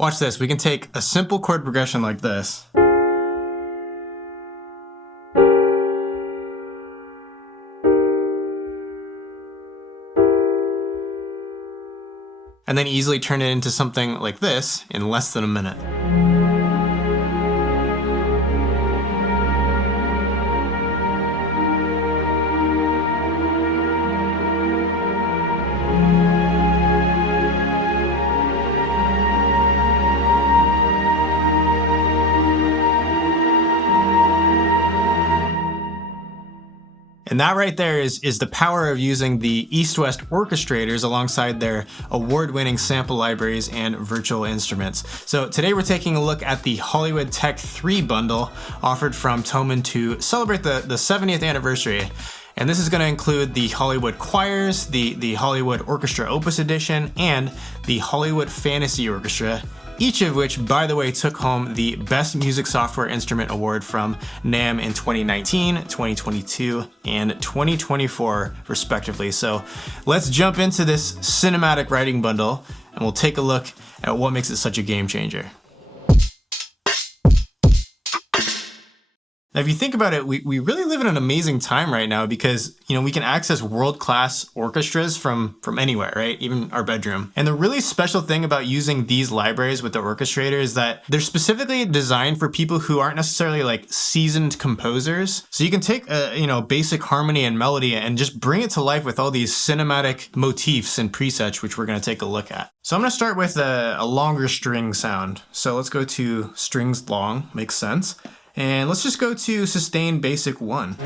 Watch this, we can take a simple chord progression like this. And then easily turn it into something like this in less than a minute. And that right there is the power of using the EastWest orchestrators alongside their award-winning sample libraries and virtual instruments. So today we're taking a look at the Hollywood TEC3 bundle offered from Thomann to celebrate the 70th anniversary. And this is going to include the Hollywood Choirs, the Hollywood Orchestra Opus Edition, and the Hollywood Fantasy Orchestra, each of which, by the way, took home the Best Music Software Instrument Award from NAMM in 2019, 2022, and 2024, respectively. So let's jump into this cinematic writing bundle, and we'll take a look at what makes it such a game changer. Now, if you think about it, we really live in an amazing time right now because, we can access world-class orchestras from anywhere, right? Even our bedroom. And the really special thing about using these libraries with the Orchestrator is that they're specifically designed for people who aren't necessarily like seasoned composers. So you can take basic harmony and melody and just bring it to life with all these cinematic motifs and presets, which we're going to take a look at. So I'm going to start with a longer string sound. So let's go to strings long, makes sense. And let's just go to sustain basic 1.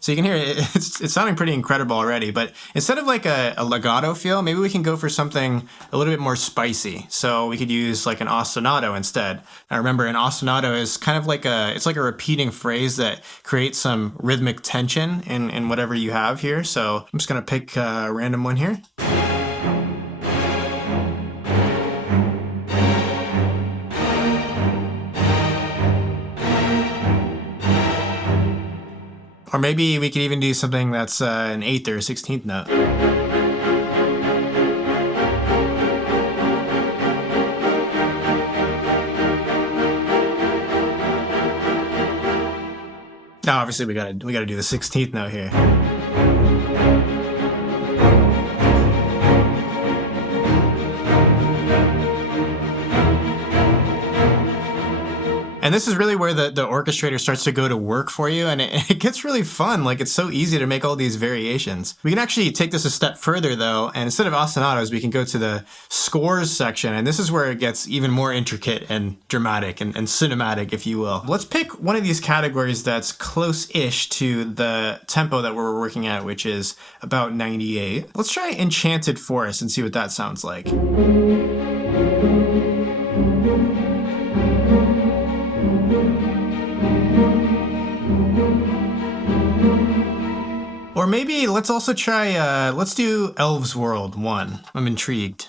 So you can hear it's sounding pretty incredible already, but instead of like a legato feel, maybe we can go for something a little bit more spicy. So we could use like an ostinato instead. Now remember, an ostinato is kind of like it's like a repeating phrase that creates some rhythmic tension in whatever you have here. So I'm just gonna pick a random one here. Or maybe we could even do something that's an 8th or a 16th note. Now, obviously, we gotta do the 16th note here. And this is really where the orchestrator starts to go to work for you, and it gets really fun. Like, it's so easy to make all these variations. We can actually take this a step further, though, and instead of ostinatos, we can go to the scores section, and this is where it gets even more intricate and dramatic and cinematic, if you will. Let's pick one of these categories that's close-ish to the tempo that we're working at, which is about 98. Let's try Enchanted Forest and see what that sounds like. Or maybe let's also try, let's do Elves World 1. I'm intrigued.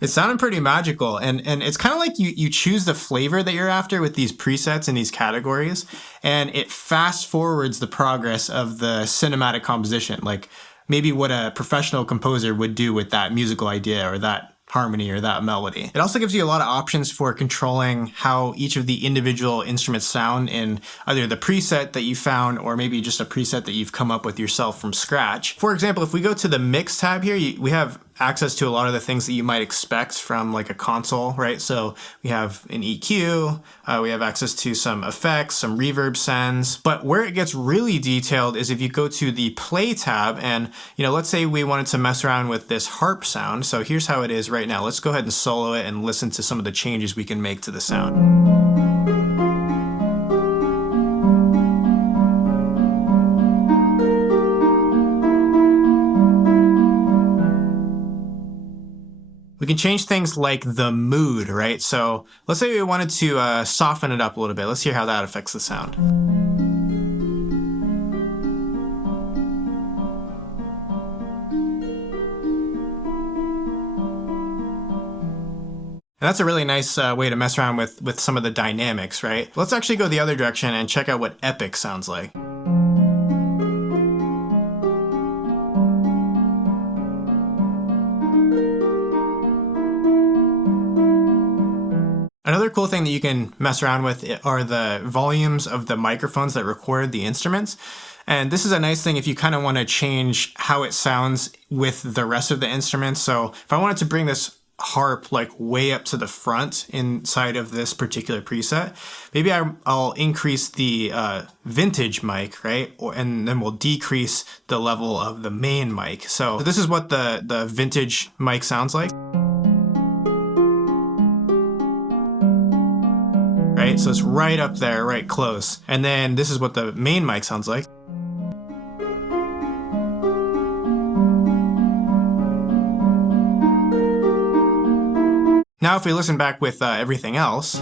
It sounded pretty magical, and it's kind of like you choose the flavor that you're after with these presets and these categories, and it fast forwards the progress of the cinematic composition, like maybe what a professional composer would do with that musical idea or that harmony or that melody. It also gives you a lot of options for controlling how each of the individual instruments sound in either the preset that you found or maybe just a preset that you've come up with yourself from scratch. For example, if we go to the Mix tab here, we have access to a lot of the things that you might expect from like a console, right? So we have an EQ, we have access to some effects, some reverb sends, but where it gets really detailed is if you go to the Play tab and, let's say we wanted to mess around with this harp sound. So here's how it is right now. Let's go ahead and solo it and listen to some of the changes we can make to the sound. We We can change things like the mood, right? So let's say we wanted to soften it up a little bit. Let's hear how that affects the sound. And that's a really nice way to mess around with some of the dynamics, right? Let's actually go the other direction and check out what epic sounds like. Another cool thing that you can mess around with are the volumes of the microphones that record the instruments. And this is a nice thing if you kind of want to change how it sounds with the rest of the instruments. So if I wanted to bring this harp like way up to the front inside of this particular preset, maybe I'll increase the vintage mic, right? And then we'll decrease the level of the main mic. So this is what the vintage mic sounds like. Right? So it's right up there, right close. And then this is what the main mic sounds like. Now if we listen back with everything else,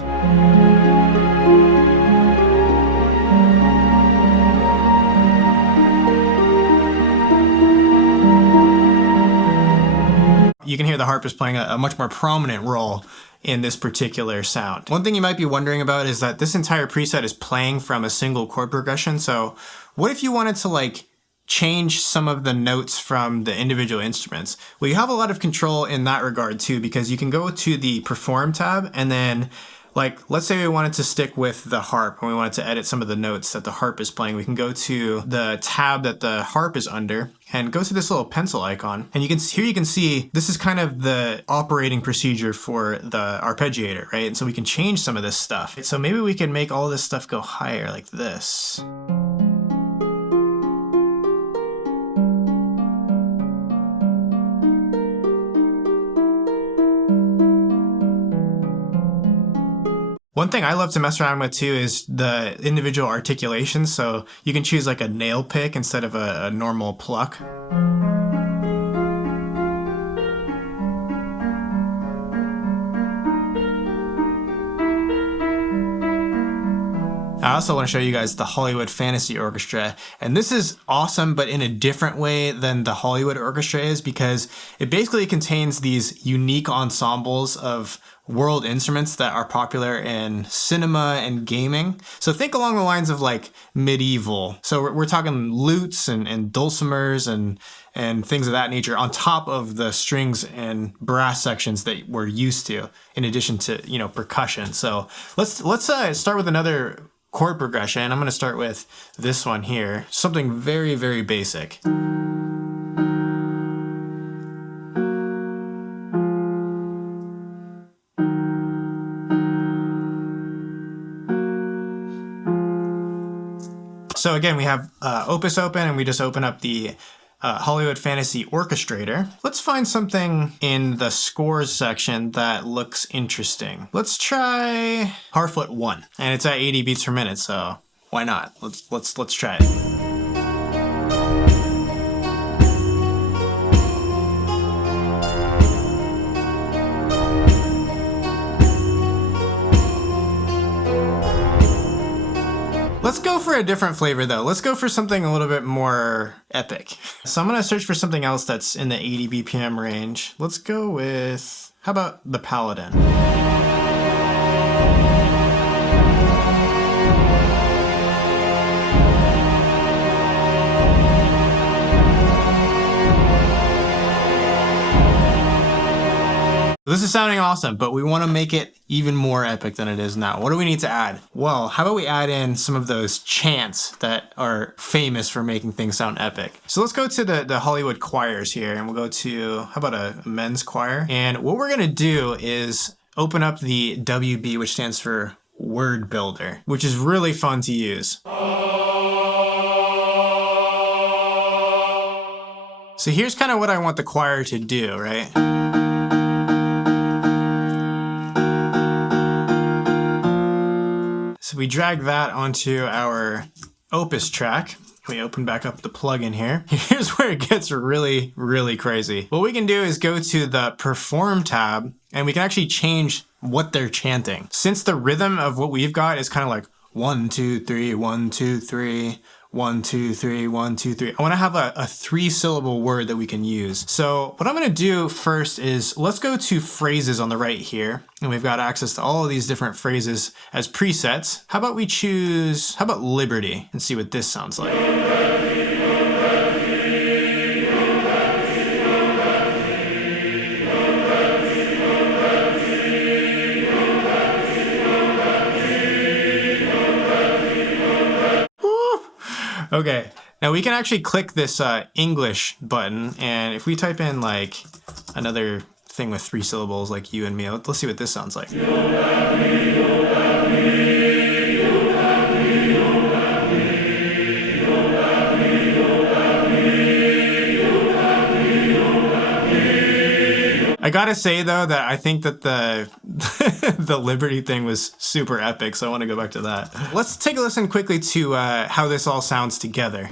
you can hear the harp is playing a much more prominent role in this particular sound. One thing you might be wondering about is that this entire preset is playing from a single chord progression. So what if you wanted to like change some of the notes from the individual instruments? Well, you have a lot of control in that regard too, because you can go to the Perform tab and then, like, let's say we wanted to stick with the harp and we wanted to edit some of the notes that the harp is playing. We can go to the tab that the harp is under and go to this little pencil icon. And here you can see this is kind of the operating procedure for the arpeggiator, right? And so we can change some of this stuff. So maybe we can make all this stuff go higher like this. One thing I love to mess around with too is the individual articulations. So you can choose like a nail pick instead of a normal pluck. I also want to show you guys the Hollywood Fantasy Orchestra. And this is awesome, but in a different way than the Hollywood Orchestra is, because it basically contains these unique ensembles of world instruments that are popular in cinema and gaming. So think along the lines of like medieval. So we're talking lutes and dulcimers and things of that nature on top of the strings and brass sections that we're used to, in addition to, you know, percussion. So let's start with another chord progression. I'm going to start with this one here, something very, very basic. So again, we have Opus open and we just open up the Hollywood Fantasy Orchestrator. Let's find something in the scores section that looks interesting. Let's try Harfoot 1, and it's at 80 beats per minute, so why not? Let's try it. Let's go for a different flavor though. Let's go for something a little bit more epic. So I'm gonna search for something else that's in the 80 BPM range. Let's go with, how about the Paladin? This is sounding awesome, but we want to make it even more epic than it is now. What do we need to add? Well, how about we add in some of those chants that are famous for making things sound epic? So let's go to the Hollywood choirs here, and we'll go to, how about a men's choir? And what we're gonna do is open up the WB, which stands for Word Builder, which is really fun to use. So here's kind of what I want the choir to do, right? So we drag that onto our Opus track. We open back up the plugin here. Here's where it gets really, really crazy. What we can do is go to the Perform tab, and we can actually change what they're chanting. Since the rhythm of what we've got is kind of like 1, 2, 3, 1, 2, 3, 1, 2, 3, 1, 2, 3. I want to have a 3-syllable word that we can use. So what I'm going to do first is let's go to phrases on the right here. And we've got access to all of these different phrases as presets. How about we choose, how about Liberty, and see what this sounds like. Okay, now we can actually click this English button, and if we type in like another thing with 3 syllables like you and me, let's see what this sounds like. I gotta say though that I think that the the Liberty thing was super epic, so I want to go back to that. Let's take a listen quickly to how this all sounds together.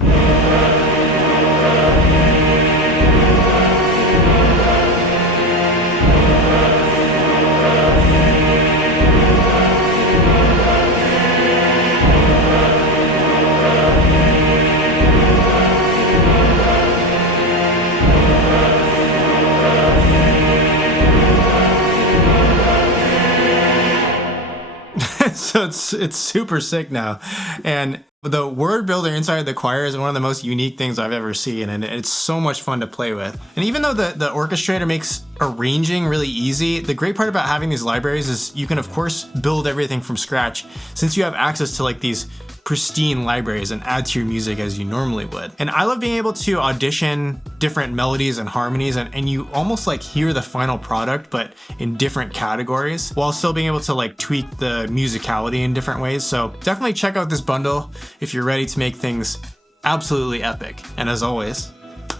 So it's super sick now. And the word builder inside the choir is one of the most unique things I've ever seen, and it's so much fun to play with. And even though the Orchestrator makes arranging really easy, the great part about having these libraries is you can of course build everything from scratch, since you have access to like these pristine libraries and add to your music as you normally would. And I love being able to audition different melodies and harmonies, and you almost like hear the final product but in different categories, while still being able to like tweak the musicality in different ways. So definitely check out this bundle if you're ready to make things absolutely epic. And as always,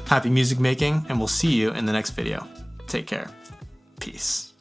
happy music making, and we'll see you in the next video. Take care. Peace.